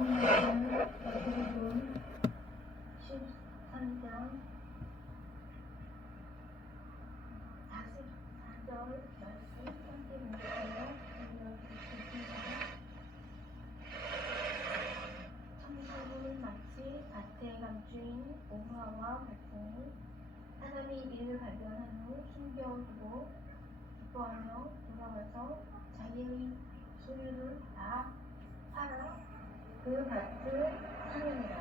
성경은 마태복음 13장 44절 말씀 함께 보실까요? 천국은 마치 밭에 감추인 오화와 같으니 사람이 이를 발견한 후 숨겨두고 기뻐하며 돌아와서 자기의 소유를 다 팔아 그 밭을 사느니라.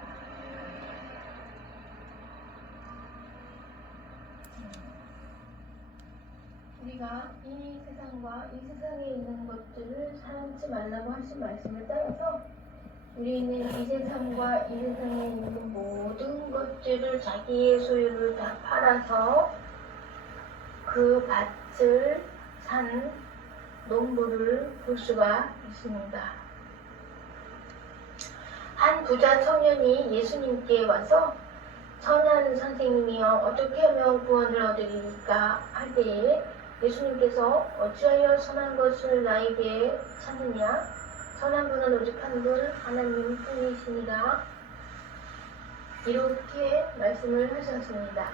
우리가 이 세상과 이 세상에 있는 것들을 사랑치 말라고 하신 말씀을 따라서 우리는 이 세상과 이 세상에 있는 모든 것들을 자기의 소유를 다 팔아서 그 밭을 산 농부를 볼 수가 있습니다. 한 부자 청년이 예수님께 와서 선한 선생님이여 어떻게 하면 구원을 얻으리까 할 때에 예수님께서 어찌하여 선한 것을 나에게 찾느냐 선한 분은 오직 한 분 하나님 뿐이시니라 이렇게 말씀을 하셨습니다.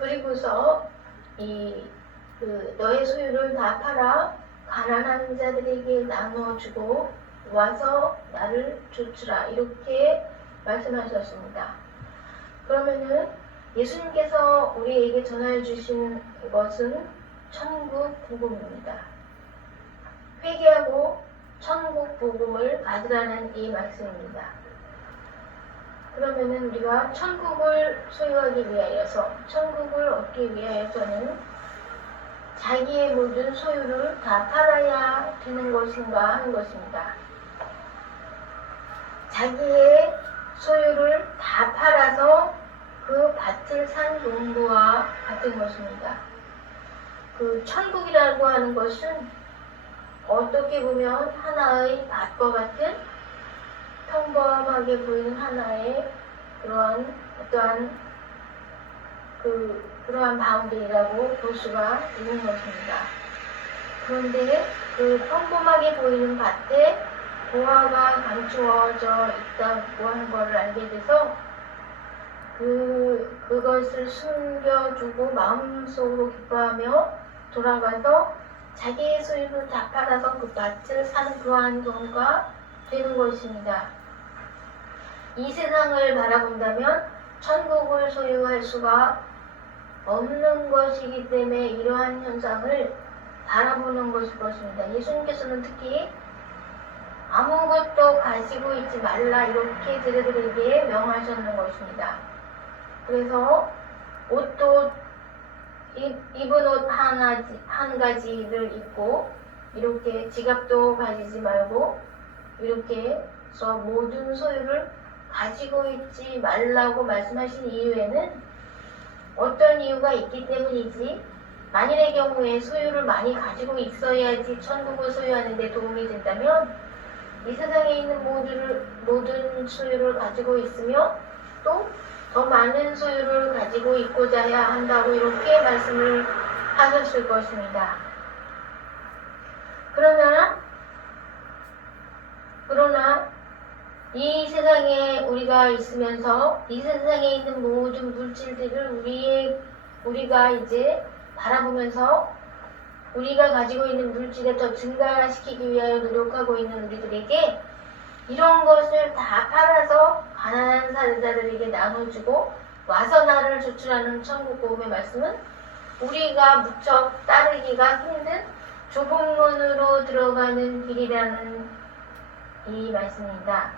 그리고서 너의 소유를 다 팔아 가난한 자들에게 나눠주고 와서 나를 좇으라 이렇게 말씀하셨습니다. 그러면은 예수님께서 우리에게 전하여 주신 것은 천국 복음입니다. 회개하고 천국 복음을 받으라는 이 말씀입니다. 그러면은 우리가 천국을 소유하기 위하여서 천국을 얻기 위하여서는 자기의 모든 소유를 다 팔아야 되는 것인가 하는 것입니다. 자기의 소유를 다 팔아서 그 밭을 산 농부와 같은 것입니다. 그 천국이라고 하는 것은 어떻게 보면 하나의 밭과 같은 평범하게 보이는 하나의 그러한 어떠한 그러한 바운드리라고 볼 수가 있는 것입니다. 그런데 그 평범하게 보이는 밭에 보화가 감추어져 있다고 하는 것을 알게 돼서 그것을 숨겨두고 마음속으로 기뻐하며 돌아가서 자기의 소유를 다 팔아서 그 밭을 사는 그러한 경우가 되는 것입니다. 이 세상을 바라본다면 천국을 소유할 수가 없는 것이기 때문에 이러한 현상을 바라보는 것일 것입니다. 예수님께서는 특히 아무것도 가지고 있지 말라 이렇게 제자들에게 명하셨는 것입니다. 그래서 옷도 입은 옷 한 가지를 입고 이렇게 지갑도 가지지 말고 이렇게 해서 모든 소유를 가지고 있지 말라고 말씀하신 이유에는 어떤 이유가 있기 때문이지 만일의 경우에 소유를 많이 가지고 있어야지 천국을 소유하는 데 도움이 된다면 이 세상에 있는 모든 소유를 가지고 있으며 또 더 많은 소유를 가지고 있고자 해야 한다고 이렇게 말씀을 하셨을 것입니다. 그러나 이 세상에 우리가 있으면서 이 세상에 있는 모든 물질들을 우리가 이제 바라보면서 우리가 가지고 있는 물질에 더 증가시키기 위하여 노력하고 있는 우리들에게 이런 것을 다 팔아서 가난한 사자들에게 나눠주고 와서 나를 좇으라는 천국 복음의 말씀은 우리가 무척 따르기가 힘든 좁은 문으로 들어가는 길이라는 이 말씀입니다.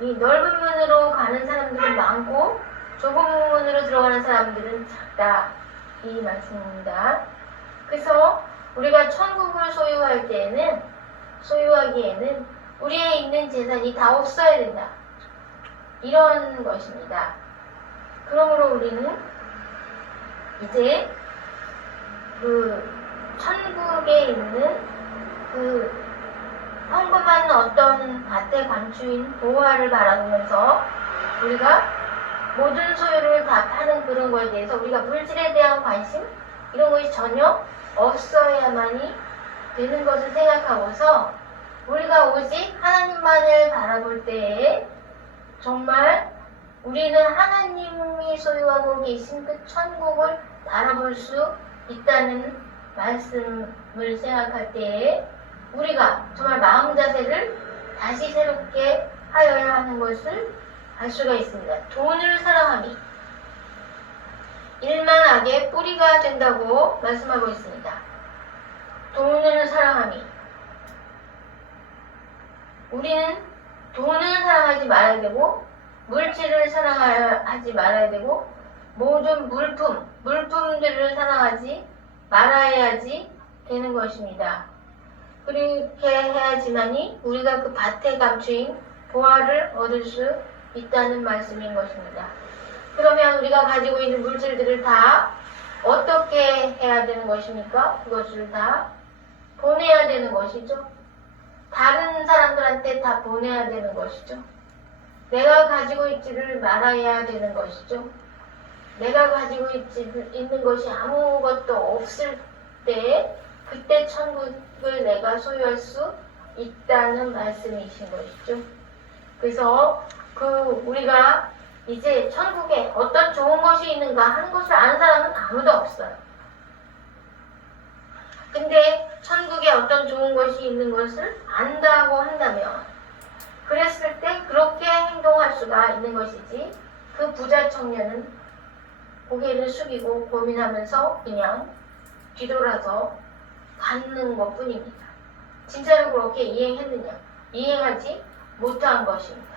이 넓은 문으로 가는 사람들은 많고 좁은 문으로 들어가는 사람들은 작다 이 말씀입니다. 그래서 우리가 천국을 소유하기에는 우리에 있는 재산이 다 없어야 된다. 이런 것입니다. 그러므로 우리는 이제 그 천국에 있는 그 평범한 어떤 밭에 감추인 보화를 바라보면서 우리가 모든 소유를 다 파는 그런 거에 대해서 우리가 물질에 대한 관심 이런 것이 전혀 없어야만이 되는 것을 생각하고서 우리가 오직 하나님만을 바라볼 때에 정말 우리는 하나님이 소유하고 계신 그 천국을 바라볼 수 있다는 말씀을 생각할 때에 우리가 정말 마음 자세를 다시 새롭게 하여야 하는 것을 알 수가 있습니다. 돈을 사랑함이 일만하게 뿌리가 된다고 말씀하고 있습니다. 돈을 사랑함이 우리는 돈을 사랑하지 말아야 되고 물질을 사랑하지 말아야 되고 모든 물품들을 사랑하지 말아야지 되는 것입니다. 그렇게 해야지만이 우리가 그 밭에 감추인 보화를 얻을 수 있다는 말씀인 것입니다. 그러면 우리가 가지고 있는 물질들을 다 어떻게 해야 되는 것입니까? 그것을 다 보내야 되는 것이죠. 다른 사람들한테 다 보내야 되는 것이죠. 내가 가지고 있지를 말아야 되는 것이죠. 내가 가지고 있는 것이 아무것도 없을 때 그때 천국을 내가 소유할 수 있다는 말씀이신 것이죠. 그래서 우리가 이제 천국에 어떤 좋은 것이 있는가 하는 것을 아는 사람은 아무도 없어요. 근데 천국에 어떤 좋은 것이 있는 것을 안다고 한다면 그랬을 때 그렇게 행동할 수가 있는 것이지 그 부자 청년은 고개를 숙이고 고민하면서 그냥 뒤돌아서 받는 것 뿐입니다. 진짜로 그렇게 이행했느냐? 이행하지 못한 것입니다.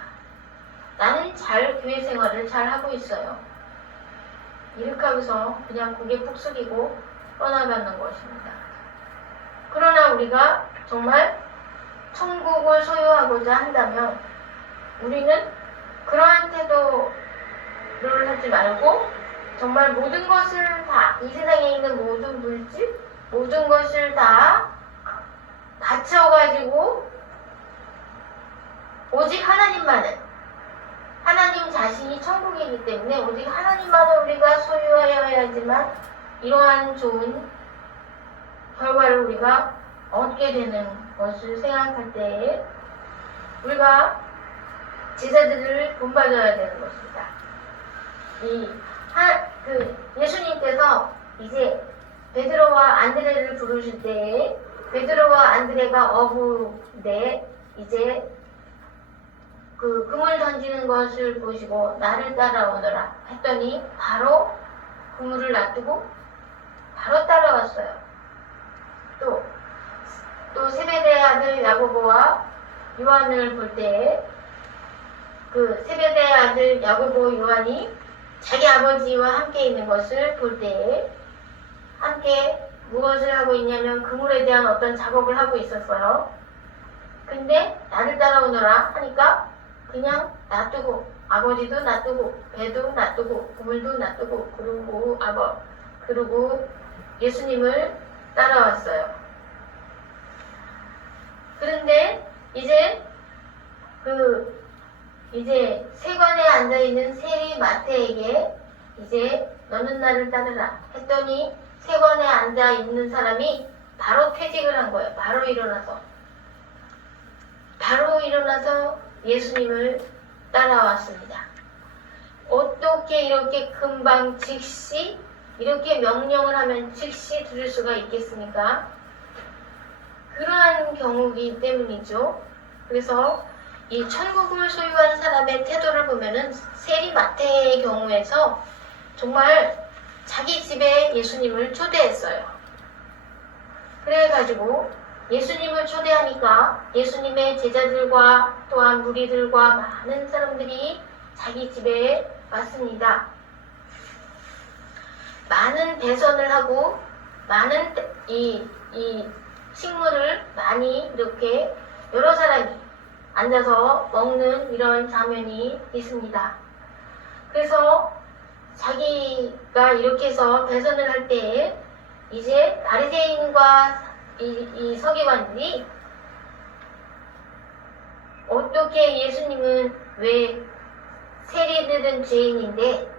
나는 교회 생활을 잘 하고 있어요. 이렇게 하고서 그냥 고개 푹 숙이고 떠나가는 것입니다. 그러나 우리가 정말 천국을 소유하고자 한다면 우리는 그러한 태도를 하지 말고 정말 모든 것을 다, 이 세상에 있는 모든 물질, 모든 것을 다 바쳐가지고 오직 하나님 자신이 천국이기 때문에 오직 하나님만을 우리가 소유하여야지만 이러한 좋은 결과를 우리가 얻게 되는 것을 생각할 때에 우리가 제자들을 본받아야 되는 것입니다. 예수님께서 이제 베드로와 안드레를 부르실 때에 베드로와 안드레가 어부인데 이제 그물 던지는 것을 보시고 나를 따라오너라 했더니 바로 그물을 놔두고 바로 따라왔어요. 또 세베대의 아들 야고보와 요한을 볼 때에 세베대의 아들 야고보 요한이 자기 아버지와 함께 있는 것을 볼 때에 함께 무엇을 하고 있냐면 그물에 대한 어떤 작업을 하고 있었어요. 근데 나를 따라오너라 하니까 그냥 놔두고 아버지도 놔두고 배도 놔두고 그물도 놔두고 그리고 예수님을 따라왔어요. 그런데 이제 세관에 앉아있는 세리 마태에게 이제 너는 나를 따르라 했더니 세관에 앉아있는 사람이 바로 퇴직을 한 거예요. 바로 일어나서 예수님을 따라왔습니다. 어떻게 이렇게 금방 즉시 이렇게 명령을 하면 즉시 들을 수가 있겠습니까? 그러한 경우이기 때문이죠. 그래서 이 천국을 소유한 사람의 태도를 보면은 세리 마태의 경우에서 정말 자기 집에 예수님을 초대했어요. 그래가지고 예수님을 초대하니까 예수님의 제자들과 또한 무리들과 많은 사람들이 자기 집에 왔습니다. 많은 배선을 하고 많은 이 식물을 많이 이렇게 여러 사람이 앉아서 먹는 이런 장면이 있습니다. 그래서 자기가 이렇게 해서 배선을 할 때에 이제 바리새인과 이 서기관들이 어떻게 예수님은 왜 세리들은 죄인인데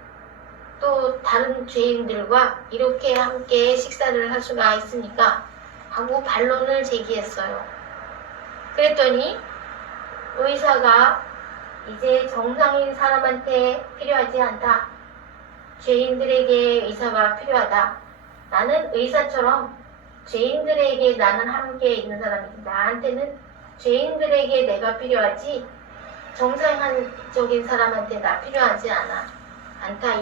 또 다른 죄인들과 이렇게 함께 식사를 할 수가 있습니까? 하고 반론을 제기했어요. 그랬더니 의사가 이제 정상인 사람한테 필요하지 않다. 죄인들에게 의사가 필요하다. 나는 의사처럼 죄인들에게 나는 함께 있는 사람이지. 나한테는 죄인들에게 내가 필요하지 정상적인 사람한테 나 필요하지 않다.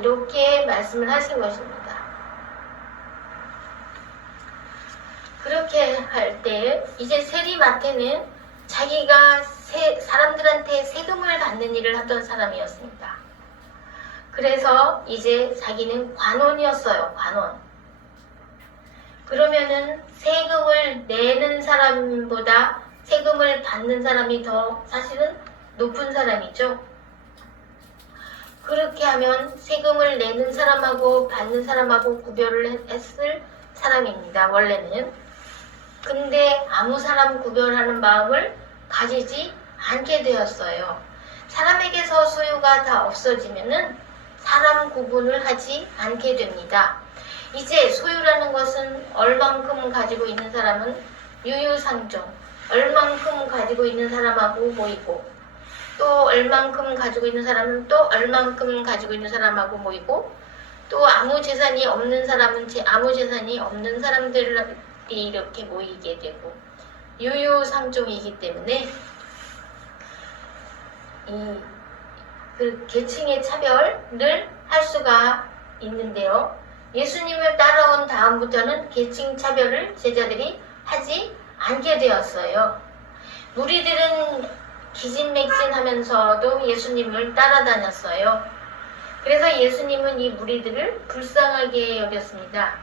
이렇게 말씀을 하신 것입니다. 그렇게 할 때 이제 세리마태는 자기가 사람들한테 세금을 받는 일을 하던 사람이었습니다. 그래서 이제 자기는 관원이었어요. 관원. 그러면은 세금을 내는 사람보다 세금을 받는 사람이 더 사실은 높은 사람이죠. 그렇게 하면 세금을 내는 사람하고 받는 사람하고 구별을 했을 사람입니다. 원래는. 근데 아무 사람 구별하는 마음을 가지지 않게 되었어요. 사람에게서 소유가 다 없어지면은 사람 구분을 하지 않게 됩니다. 이제 소유라는 것은 얼만큼 가지고 있는 사람은 유유상종, 얼만큼 가지고 있는 사람하고 모이고, 또 얼만큼 가지고 있는 사람은 또 얼만큼 가지고 있는 사람하고 모이고, 또 아무 재산이 없는 사람은 아무 재산이 없는 사람들이 이렇게 모이게 되고, 유유상종이기 때문에 그 계층의 차별을 할 수가 있는데요. 예수님을 따라온 다음부터는 계층 차별을 제자들이 하지 않게 되었어요. 무리들은 기진맥진하면서도 예수님을 따라다녔어요. 그래서 예수님은 이 무리들을 불쌍하게 여겼습니다.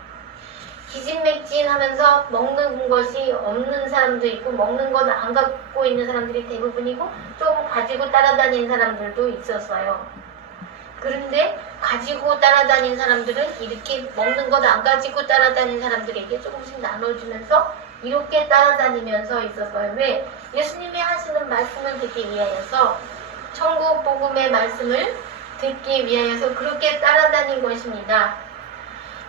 기진맥진하면서 먹는 것이 없는 사람도 있고 먹는 것 안 갖고 있는 사람들이 대부분이고 좀 가지고 따라다니는 사람들도 있었어요. 그런데 가지고 따라다니는 사람들은 이렇게 먹는 것 안 가지고 따라다니는 사람들에게 조금씩 나눠주면서 이렇게 따라다니면서 있었어요. 왜? 예수님이 하시는 말씀을 듣기 위하여서, 천국 복음의 말씀을 듣기 위하여서 그렇게 따라다닌 것입니다.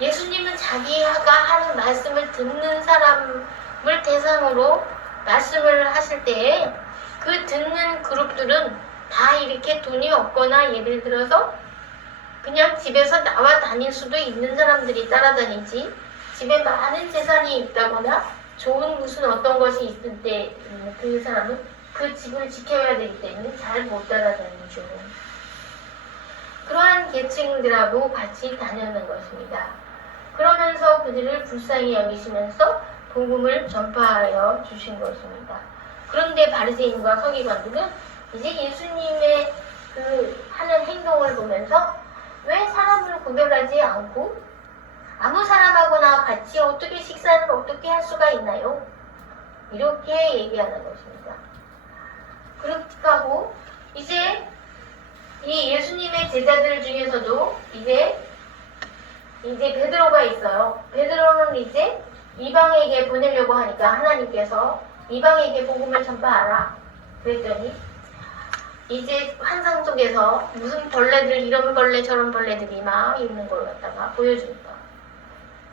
예수님은 자기가 하는 말씀을 듣는 사람을 대상으로 말씀을 하실 때에 그 듣는 그룹들은 다 이렇게 돈이 없거나 예를 들어서 그냥 집에서 나와 다닐 수도 있는 사람들이 따라다니지, 집에 많은 재산이 있다거나 좋은 무슨 어떤 것이 있을 때 그 사람은 그 집을 지켜야 되기 때문에 잘 못 따라다니죠. 그러한 계층들하고 같이 다녔는 것입니다. 그러면서 그들을 불쌍히 여기시면서 복음을 전파하여 주신 것입니다. 그런데 바리새인과 서기관들은 이제 예수님의 그 하는 행동을 보면서 왜 사람을 구별하지 않고 아무 사람하고나 같이 어떻게 식사를 어떻게 할 수가 있나요? 이렇게 얘기하는 것입니다. 그렇게 하고 이제 이 예수님의 제자들 중에서도 이제 베드로가 있어요. 베드로는 이제 이방에게 보내려고 하니까 하나님께서 이방에게 복음을 전파하라 그랬더니 이제 환상 속에서 무슨 벌레들, 이런 벌레 저런 벌레들이 막 있는 걸 갖다가 보여주니까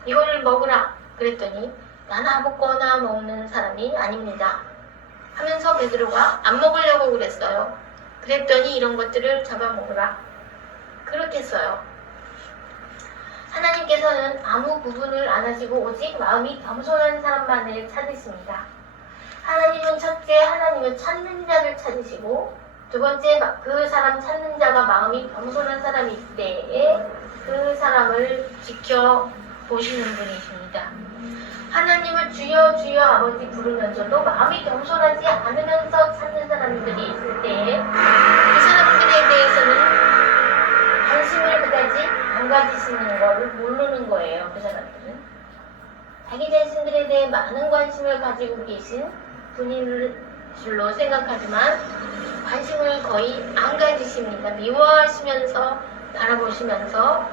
이걸 먹으라 그랬더니 난 아무거나 먹는 사람이 아닙니다 하면서 베드로가 안 먹으려고 그랬어요. 그랬더니 이런 것들을 잡아먹으라 그렇게 써요. 하나님께서는 아무 구분을 안 하시고 오직 마음이 겸손한 사람만을 찾으십니다. 하나님은 첫째 하나님을 찾는 자를 찾으시고, 두 번째 그 사람 찾는 자가 마음이 겸손한 사람일 때에 그 사람을 지켜보시는 분이십니다. 하나님을 주여 주여 아버지 부르면서도 마음이 겸손하지 않으면서 찾는 사람들이 있을 때에 그 사람들에 대해서는 관심을 그다지 안 가지시는 것을 모르는 거예요. 그 사람들은 자기 자신들에 대해 많은 관심을 가지고 계신 분인 줄로 생각하지만 관심을 거의 안 가지십니다. 미워하시면서 바라보시면서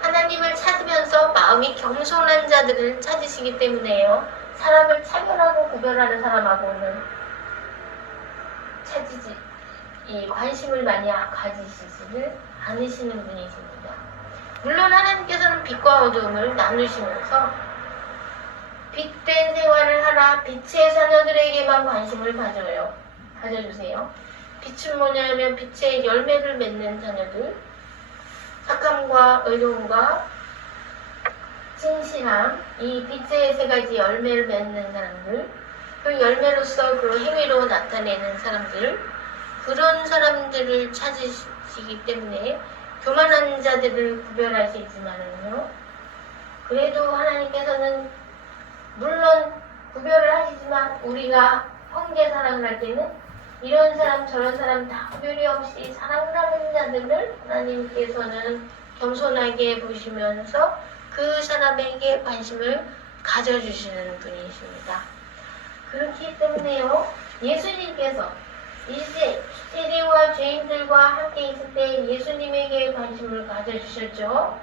하나님을 찾으면서 마음이 겸손한 자들을 찾으시기 때문에요. 사람을 차별하고 구별하는 사람하고는 이 관심을 많이 가지시지를 않으시는 분이십니다. 물론 하나님께서는 빛과 어두움을 나누시면서 빛된 생활을 하라. 빛의 자녀들에게만 관심을 가져주세요. 빛은 뭐냐면 빛의 열매를 맺는 자녀들, 착함과 의로움과 진실함, 이 빛의 세 가지 열매를 맺는 사람들, 그 열매로서 그 행위로 나타내는 사람들, 그런 사람들을 찾으시기 때문에 교만한 자들을 구별하시지만은요, 그래도 하나님께서는 물론 구별을 하시지만 우리가 형제 사랑을 할 때는 이런 사람 저런 사람 다 구별이 없이 사랑하는 자들을 하나님께서는 겸손하게 보시면서 그 사람에게 관심을 가져주시는 분이십니다. 그렇기 때문에요, 예수님께서 이제 세리와 죄인들과 함께 있을 때 예수님에게 관심을 가져주셨죠.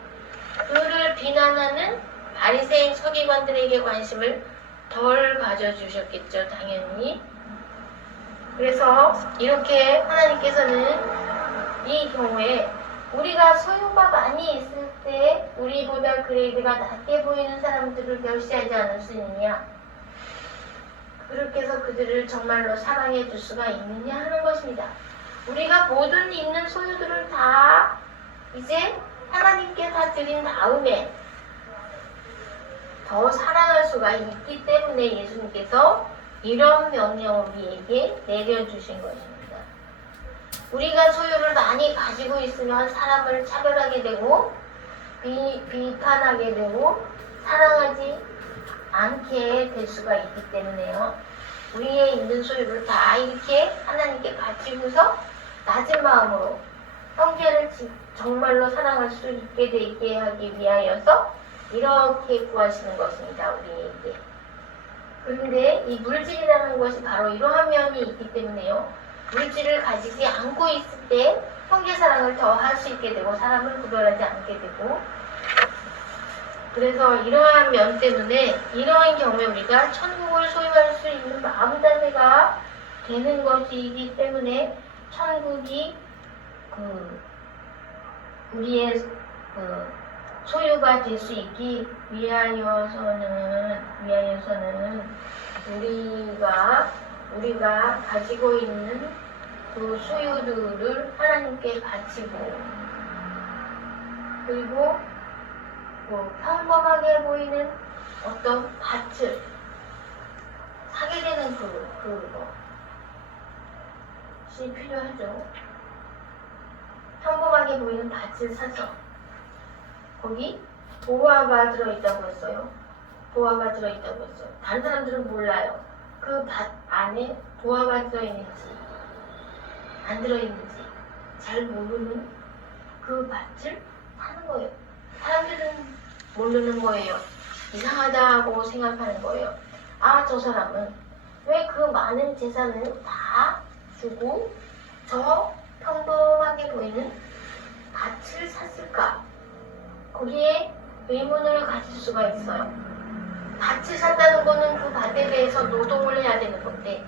그를 비난하는 바리새인 서기관들에게 관심을 덜 가져주셨겠죠, 당연히. 그래서 이렇게 하나님께서는 이 경우에 우리가 소유가 많이 있을 때 우리보다 그레이드가 낮게 보이는 사람들을 멸시하지 않을 수 있느냐, 그렇게 해서 그들을 정말로 사랑해 줄 수가 있느냐 하는 것입니다. 우리가 모든 있는 소유들을 다 이제 하나님께 다 드린 다음에 더 사랑할 수가 있기 때문에 예수님께서 이런 명령을 우리에게 내려주신 것입니다. 우리가 소유를 많이 가지고 있으면 사람을 차별하게 되고 비판하게 되고 사랑하지 않게 될 수가 있기 때문에요. 우리의 있는 소유를 다 이렇게 하나님께 바치고서 낮은 마음으로 형제를 정말로 사랑할 수 있게 되게 하기 위하여서 이렇게 구하시는 것입니다, 우리에게. 그런데 이 물질이라는 것이 바로 이러한 면이 있기 때문에요, 물질을 가지지 않고 있을 때 형제 사랑을 더 할 수 있게 되고 사람을 구별하지 않게 되고, 그래서 이러한 면 때문에 이러한 경우에 우리가 천국을 소유할 수 있는 마음자세가 되는 것이기 때문에 천국이 우리의 소유가 될 수 있기 위하여서는 우리가 가지고 있는 그 소유들을 하나님께 바치고, 그리고 평범하게 보이는 어떤 밭을 사게 되는 그것이 필요하죠. 평범하게 보이는 밭을 사서 거기 보화가 들어있다고 했어요. 보화가 들어있다고 했어요. 다른 사람들은 몰라요. 그 밭 안에 보화가 들어있는지 안 들어있는지 잘 모르는 그 밭을 사는 거예요. 사람들은 모르는 거예요. 이상하다고 생각하는 거예요. 아, 저 사람은 왜 그 많은 재산을 다 주고 저 평범하게 보이는 밭을 샀을까? 거기에 의문을 가질 수가 있어요. 밭을 샀다는 거는 그 밭에 대해서 노동을 해야 되는 건데,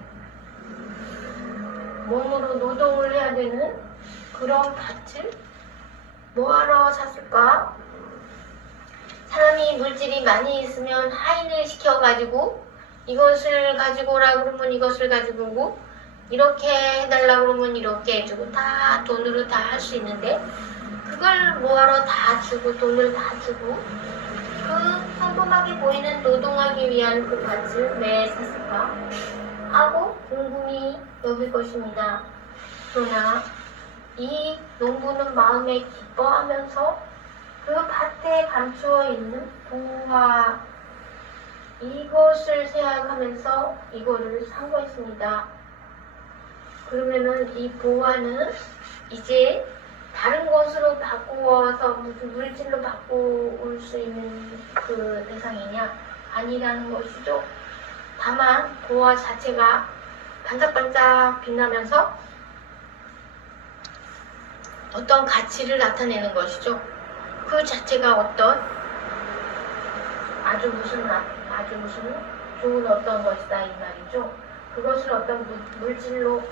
몸으로 노동을 해야 되는 그런 밭을 뭐하러 샀을까? 사람이 물질이 많이 있으면 하인을 시켜가지고 이것을 가지고 오라 그러면 이것을 가지고 오고, 이렇게 해달라 그러면 이렇게 해주고, 다 돈으로 다 할 수 있는데 그걸 뭐하러 다 주고 돈을 다 주고 그 평범하게 보이는 노동하기 위한 그 밭을 왜 샀을까 하고 궁금히 여길 것입니다. 그러나 이 농부는 마음에 기뻐하면서 그 밭에 감추어 있는 보화, 이것을 생각하면서 이거를 산 것입니다. 그러면은 이 보화는 이제 다른 것으로 바꾸어서 무슨 물질로 바꿀 수 있는 그 대상이냐? 아니라는 것이죠. 다만 보화 자체가 반짝반짝 빛나면서 어떤 가치를 나타내는 것이죠. 그 자체가 어떤 아주 무슨 좋은 어떤 것이다 이 말이죠. 그것을 어떤 물질로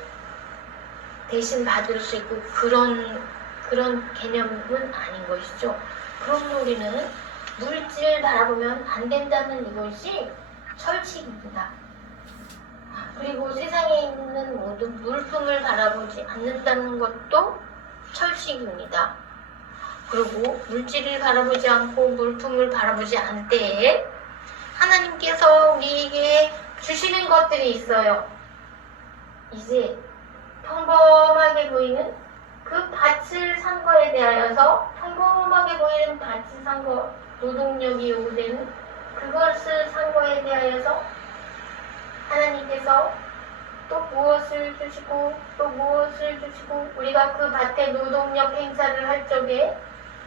대신 받을 수 있고 그런 개념은 아닌 것이죠. 그럼 우리는 물질 바라보면 안 된다는 이것이 철칙입니다. 그리고 세상에 있는 모든 물품을 바라보지 않는다는 것도 철칙입니다. 그리고 물질을 바라보지 않고 물품을 바라보지 않을 때에 하나님께서 우리에게 주시는 것들이 있어요. 이제 평범하게 보이는 그 밭을 산 거에 대하여서 평범하게 보이는 밭을 산 거, 노동력이 요구되는 그것을 산 거에 대하여서 하나님께서 또 무엇을 주시고 또 무엇을 주시고 우리가 그 밭에 노동력 행사를 할 적에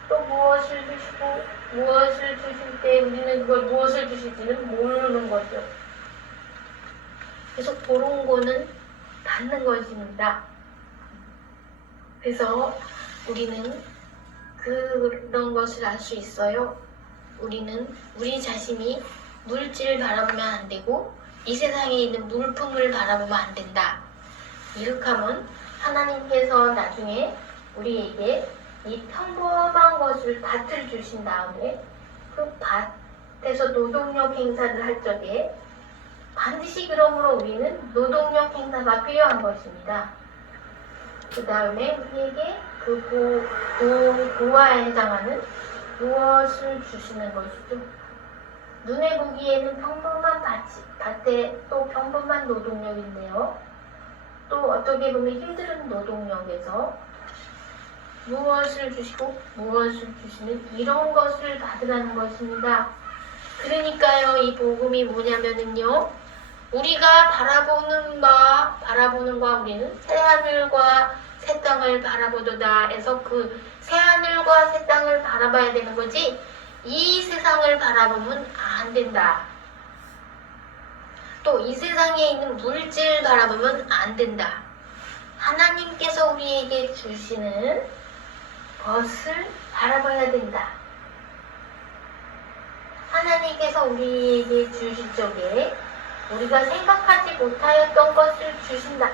또 무엇을 주시고 무엇을 주실 때 우리는 그걸 무엇을 주실지는 모르는 거죠. 그래서 그런 거는 받는 것입니다. 그래서 우리는 그런 것을 알 수 있어요. 우리는 우리 자신이 물질을 바라보면 안 되고 이 세상에 있는 물품을 바라보면 안 된다. 이렇게 하면 하나님께서 나중에 우리에게 이 평범한 것을 밭을 주신 다음에 그 밭에서 노동력 행사를 할 적에 반드시 그러므로 우리는 노동력 행사가 필요한 것입니다. 그 다음에 우리에게 그 보화에 해당하는 무엇을 주시는 것이죠. 눈에 보기에는 평범한 밭에 또 평범한 노동력인데요. 또 어떻게 보면 힘든 노동력에서 무엇을 주시고 무엇을 주시는 이런 것을 받으라는 것입니다. 그러니까요, 이 복음이 뭐냐면은요, 우리가 바라보는 바 우리는 새하늘과 새 땅을 바라보도다 해서 그 새하늘과 새 땅을 바라봐야 되는 거지 이 세상을 바라보면 안 된다. 또 이 세상에 있는 물질을 바라보면 안 된다. 하나님께서 우리에게 주시는 것을 바라봐야 된다. 하나님께서 우리에게 주실 적에 우리가 생각하지 못하였던 것을 주신다.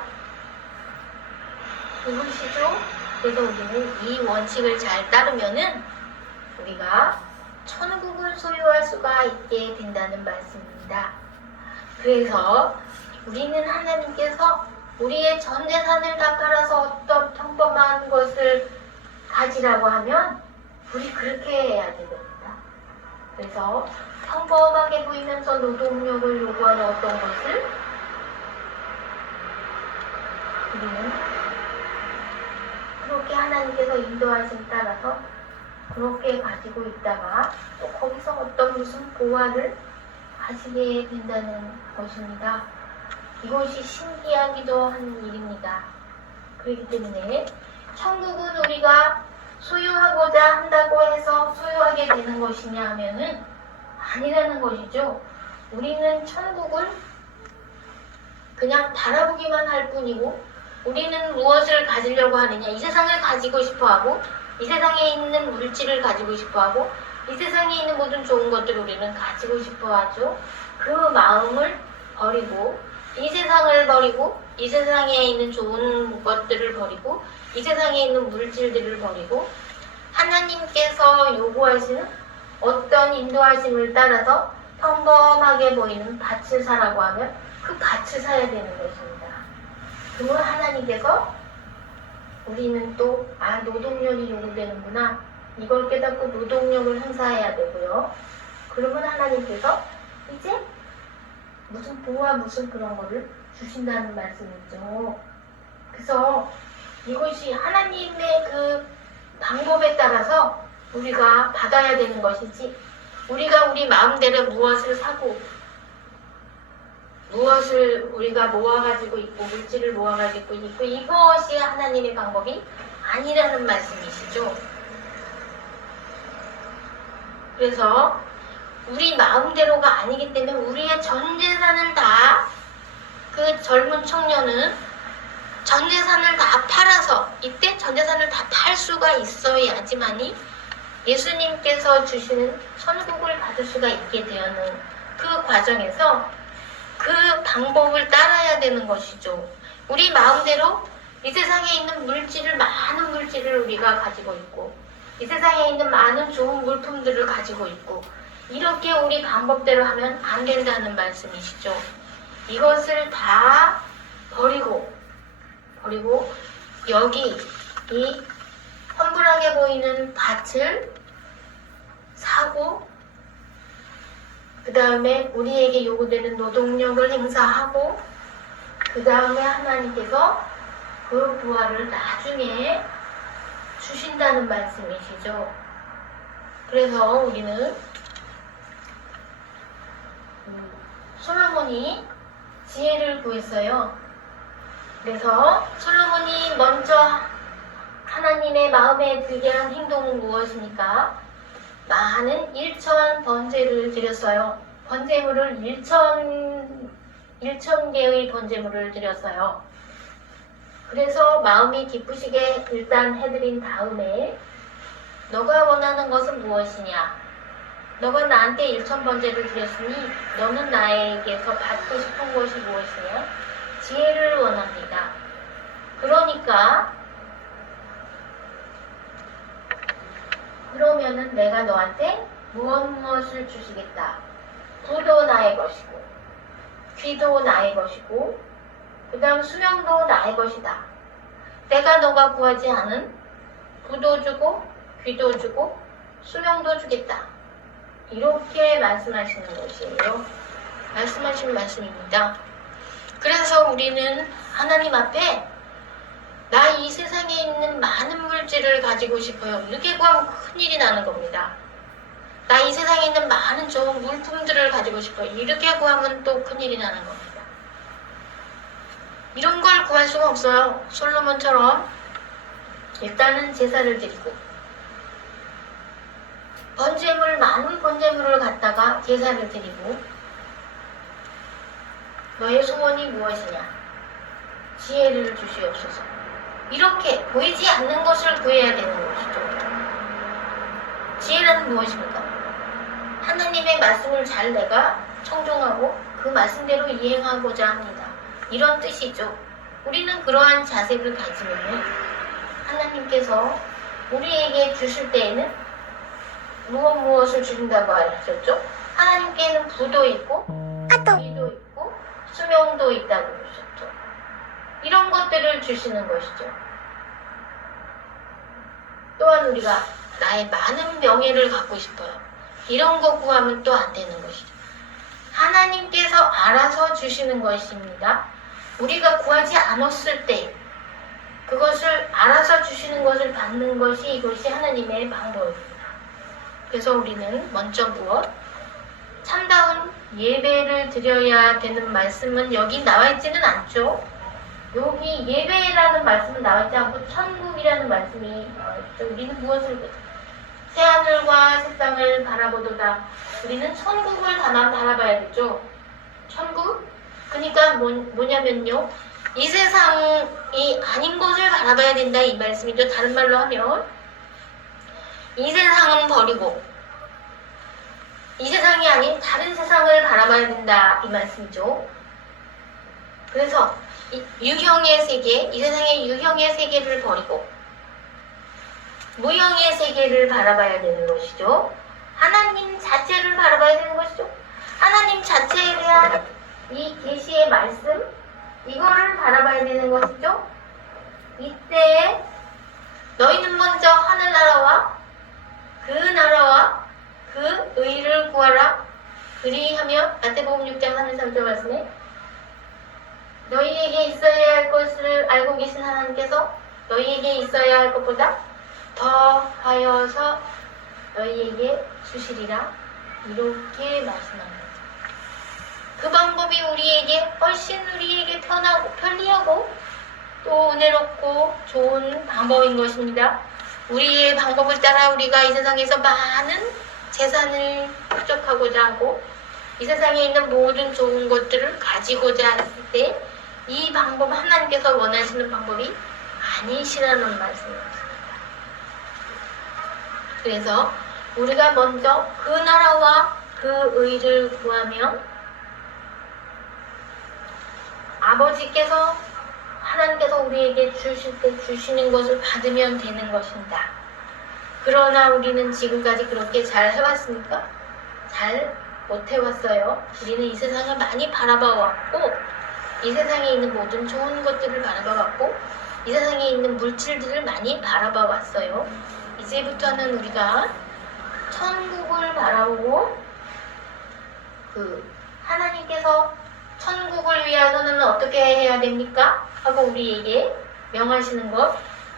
그것이죠. 그래서 우리는 이 원칙을 잘 따르면은 우리가 천국을 소유할 수가 있게 된다는 말씀입니다. 그래서 우리는 하나님께서 우리의 전 재산을 다 팔아서 어떤 평범한 것을 가지라고 하면 우리 그렇게 해야 됩니다. 그래서 평범하게 보이면서 노동력을 요구하는 어떤 것을 우리는 그렇게 하나님께서 인도하심 따라서 그렇게 가지고 있다가 또 거기서 어떤 무슨 보화를 가지게 된다는 것입니다. 이것이 신기하기도 한 일입니다. 그렇기 때문에 천국은 우리가 소유하고자 한다고 해서 소유하게 되는 것이냐 하면은 아니라는 것이죠. 우리는 천국을 그냥 바라보기만 할 뿐이고 우리는 무엇을 가지려고 하느냐, 이 세상을 가지고 싶어하고 이 세상에 있는 물질을 가지고 싶어하고 이 세상에 있는 모든 좋은 것들을 우리는 가지고 싶어하죠. 그 마음을 버리고 이 세상을 버리고 이 세상에 있는 좋은 것들을 버리고 이 세상에 있는 물질들을 버리고 하나님께서 요구하시는 어떤 인도하심을 따라서 평범하게 보이는 밭을 사라고 하면 그 밭을 사야 되는 것입니다. 그러면 하나님께서 우리는 또 노동력이 요구되는구나, 이걸 깨닫고 노동력을 행사해야 되고요. 그러면 하나님께서 이제 무슨 보화 무슨 그런 거를 주신다는 말씀이죠. 그래서 이것이 하나님의 그 방법에 따라서 우리가 받아야 되는 것이지, 우리가 우리 마음대로 무엇을 사고 무엇을 우리가 모아가지고 있고 물질을 모아가지고 있고 이것이 하나님의 방법이 아니라는 말씀이시죠. 그래서 우리 마음대로가 아니기 때문에 우리의 전 재산을 다, 그 젊은 청년은 전 재산을 다 팔아서, 이때 전 재산을 다 팔 수가 있어야지만이 예수님께서 주시는 천국을 받을 수가 있게 되는 그 과정에서 그 방법을 따라야 되는 것이죠. 우리 마음대로 이 세상에 있는 물질을, 많은 물질을 우리가 가지고 있고 이 세상에 있는 많은 좋은 물품들을 가지고 있고 이렇게 우리 방법대로 하면 안 된다는 말씀이시죠. 이것을 다 버리고 여기 이 험불하게 보이는 밭을 사고 그 다음에 우리에게 요구되는 노동력을 행사하고 그 다음에 하나님께서 그 부활을 나중에 주신다는 말씀이시죠. 그래서 우리는 솔로몬이 지혜를 구했어요. 그래서 솔로몬이 먼저 하나님의 마음에 들게 한 행동은 무엇입니까? 많은 1천 번제를 드렸어요. 번제물을 1천 개의 번제물을 드렸어요. 그래서 마음이 기쁘시게 일단 해드린 다음에 너가 원하는 것은 무엇이냐? 너가 나한테 1천 번제를 드렸으니 너는 나에게서 받고 싶은 것이 무엇이냐? 지혜를 원합니다. 그러면은 내가 너한테 무엇을 주시겠다. 부도 나의 것이고 귀도 나의 것이고 그 다음 수명도 나의 것이다. 내가 너가 구하지 않은 부도 주고 귀도 주고 수명도 주겠다. 이렇게 말씀하시는 것이에요. 말씀하신 말씀입니다. 그래서 우리는 하나님 앞에 나 이 세상에 있는 많은 물질을 가지고 싶어요. 이렇게 구하면 큰일이 나는 겁니다. 나 이 세상에 있는 많은 좋은 물품들을 가지고 싶어요. 이렇게 구하면 또 큰일이 나는 겁니다. 이런 걸 구할 수가 없어요. 솔로몬처럼 일단은 제사를 드리고 많은 번제물을 갖다가 제사를 드리고 너의 소원이 무엇이냐? 지혜를 주시옵소서. 이렇게 보이지 않는 것을 구해야 되는 것이죠. 지혜란 무엇입니까? 하나님의 말씀을 잘 내가 청종하고 그 말씀대로 이행하고자 합니다. 이런 뜻이죠. 우리는 그러한 자세를 가지면 하나님께서 우리에게 주실 때에는 무엇을 주신다고 하셨죠? 하나님께는 부도 있고 귀도 있고 수명도 있다고 하셨죠. 이런 것들을 주시는 것이죠. 또한 우리가 나의 많은 명예를 갖고 싶어요. 이런 거 구하면 또 안 되는 것이죠. 하나님께서 알아서 주시는 것입니다. 우리가 구하지 않았을 때 그것을 알아서 주시는 것을 받는 것이 이것이 하나님의 방법입니다. 그래서 우리는 먼저 무엇? 참다운 예배를 드려야 되는 말씀은 여기 나와 있지는 않죠. 여기 예배라는 말씀은 나와 있지 않고 천국이라는 말씀이 나와 있죠. 우리는 무엇을 새하늘과 새 땅을 바라보도다. 우리는 천국을 다만 바라봐야겠죠. 천국? 그러니까 뭐냐면요. 이 세상이 아닌 것을 바라봐야 된다 이 말씀이죠. 다른 말로 하면 이 세상은 버리고 이 세상이 아닌 다른 세상을 바라봐야 된다 이 말씀이죠. 그래서 유형의 세계, 이 세상의 유형의 세계를 버리고 무형의 세계를 바라봐야 되는 것이죠. 하나님 자체를 바라봐야 되는 것이죠. 하나님 자체에 대한 이 계시의 말씀, 이거를 바라봐야 되는 것이죠. 이때 너희는 먼저 하늘나라와 그 의를 구하라. 그리하며 마태복음 6장 33절 말씀에 너희에게 있어야 할 것을 알고 계신 하나님께서 너희에게 있어야 할 것보다 더하여서 너희에게 주시리라. 이렇게 말씀합니다. 그 방법이 훨씬 우리에게 편하고 편리하고 또 은혜롭고 좋은 방법인 것입니다. 우리의 방법을 따라 우리가 이 세상에서 많은 재산을 축적하고자 하고 이 세상에 있는 모든 좋은 것들을 가지고자 했을 때 이 방법 하나님께서 원하시는 방법이 아니시라는 말씀입니다. 그래서 우리가 먼저 그 나라와 그 의를 구하면 아버지께서 하나님께서 우리에게 주실 때 주시는 것을 받으면 되는 것입니다. 그러나 우리는 지금까지 그렇게 잘 해왔습니까? 잘 못해왔어요. 우리는 이 세상을 많이 바라봐왔고, 이 세상에 있는 모든 좋은 것들을 바라봐왔고, 이 세상에 있는 물질들을 많이 바라봐왔어요. 이제부터는 우리가 천국을 바라보고, 하나님께서 천국을 위해서는 어떻게 해야 됩니까? 하고 우리에게 명하시는 것,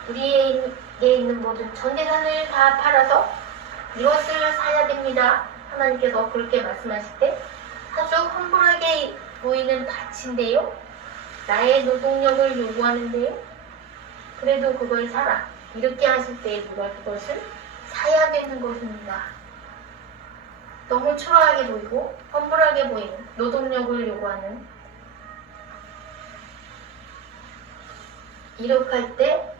우리에게 있는 모든 전 재산을 다 팔아서 이것을 사야 됩니다. 하나님께서 그렇게 말씀하실 때 아주 험불하게 보이는 밭인데요. 나의 노동력을 요구하는데요. 그래도 그걸 사라. 이렇게 하실 때 우리가 그것을 사야 되는 것입니다. 너무 초라하게 보이고 험불하게 보이는 노동력을 요구하는, 이렇게 할 때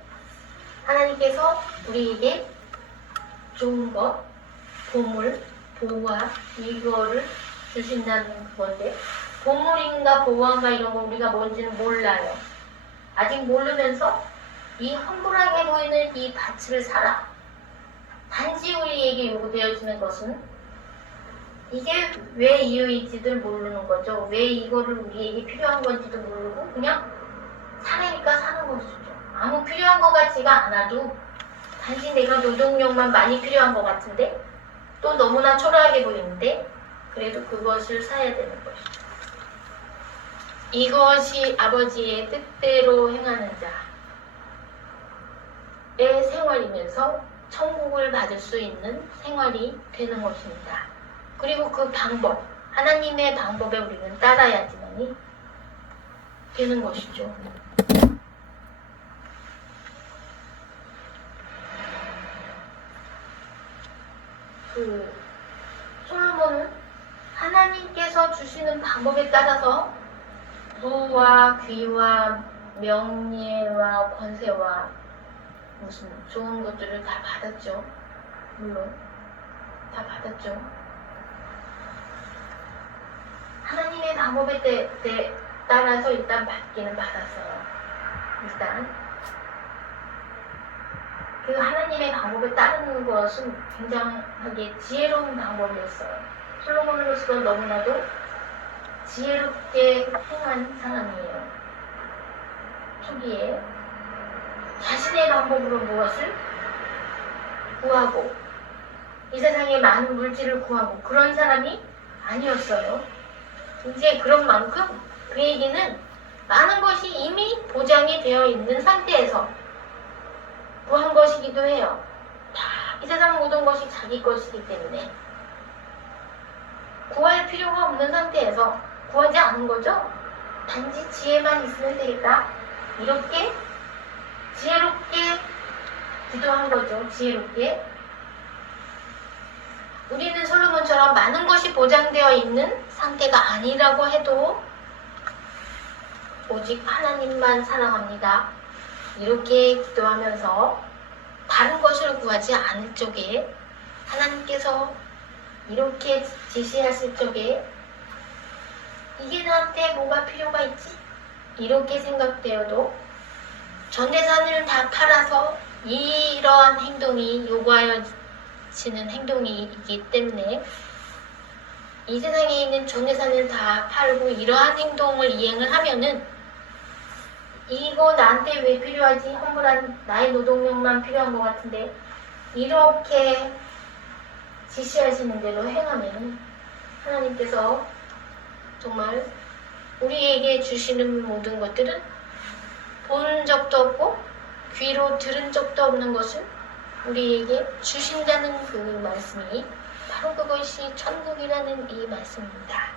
하나님께서 우리에게 좋은 것, 보물, 보화, 이거를 주신다는 건데, 보물인가 보화인가 이런 거 우리가 뭔지는 몰라요. 아직 모르면서 이 험불하게 보이는 이 밭을 사라. 단지 우리에게 요구되어지는 것은 이게 왜 이유인지도 모르는 거죠. 왜 이거를 우리에게 필요한 건지도 모르고 그냥 사려니까 사는 것이죠. 아무 필요한 것 같지가 않아도 단지 내가 노동력만 많이 필요한 것 같은데 또 너무나 초라하게 보이는데 그래도 그것을 사야 되는 것이죠. 이것이 아버지의 뜻대로 행하는 자의 생활이면서 천국을 받을 수 있는 생활이 되는 것입니다. 그리고 그 방법, 하나님의 방법에 우리는 따라야지만이 되는 것이죠. 솔로몬은 하나님께서 주시는 방법에 따라서 부와 귀와 명예와 권세와 무슨 좋은 것들을 다 받았죠. 물론 다 받았죠. 하나님의 방법에 따라서 일단 받기는 받았어요. 일단 그 하나님의 방법에 따르는 것은 굉장하게 지혜로운 방법이었어요. 솔로몬으로서는 너무나도 지혜롭게 행한 사람이에요. 초기에 자신의 방법으로 무엇을 구하고 이 세상에 많은 물질을 구하고 그런 사람이 아니었어요. 이제 그런 만큼 그에게는 많은 것이 이미 보장이 되어 있는 상태에서 구한 것이기도 해요. 다 이 세상 모든 것이 자기 것이기 때문에 구할 필요가 없는 상태에서 구하지 않은 거죠. 단지 지혜만 있으면 되겠다. 이렇게 지혜롭게 기도한 거죠. 지혜롭게. 우리는 솔로몬처럼 많은 것이 보장되어 있는 상태가 아니라고 해도 오직 하나님만 사랑합니다. 이렇게 기도하면서 다른 것을 구하지 않을 적에 하나님께서 이렇게 지시하실 적에 이게 나한테 뭐가 필요가 있지? 이렇게 생각되어도 전 재산을 다 팔아서 이러한 행동이 요구하여지는 행동이기 때문에 이 세상에 있는 전 재산을 다 팔고 이러한 행동을 이행을 하면은 이거 나한테 왜 필요하지? 험불한 나의 노동력만 필요한 것 같은데 이렇게 지시하시는 대로 행하면 하나님께서 정말 우리에게 주시는 모든 것들은 본 적도 없고 귀로 들은 적도 없는 것을 우리에게 주신다는 그 말씀이 바로 그것이 천국이라는 이 말씀입니다.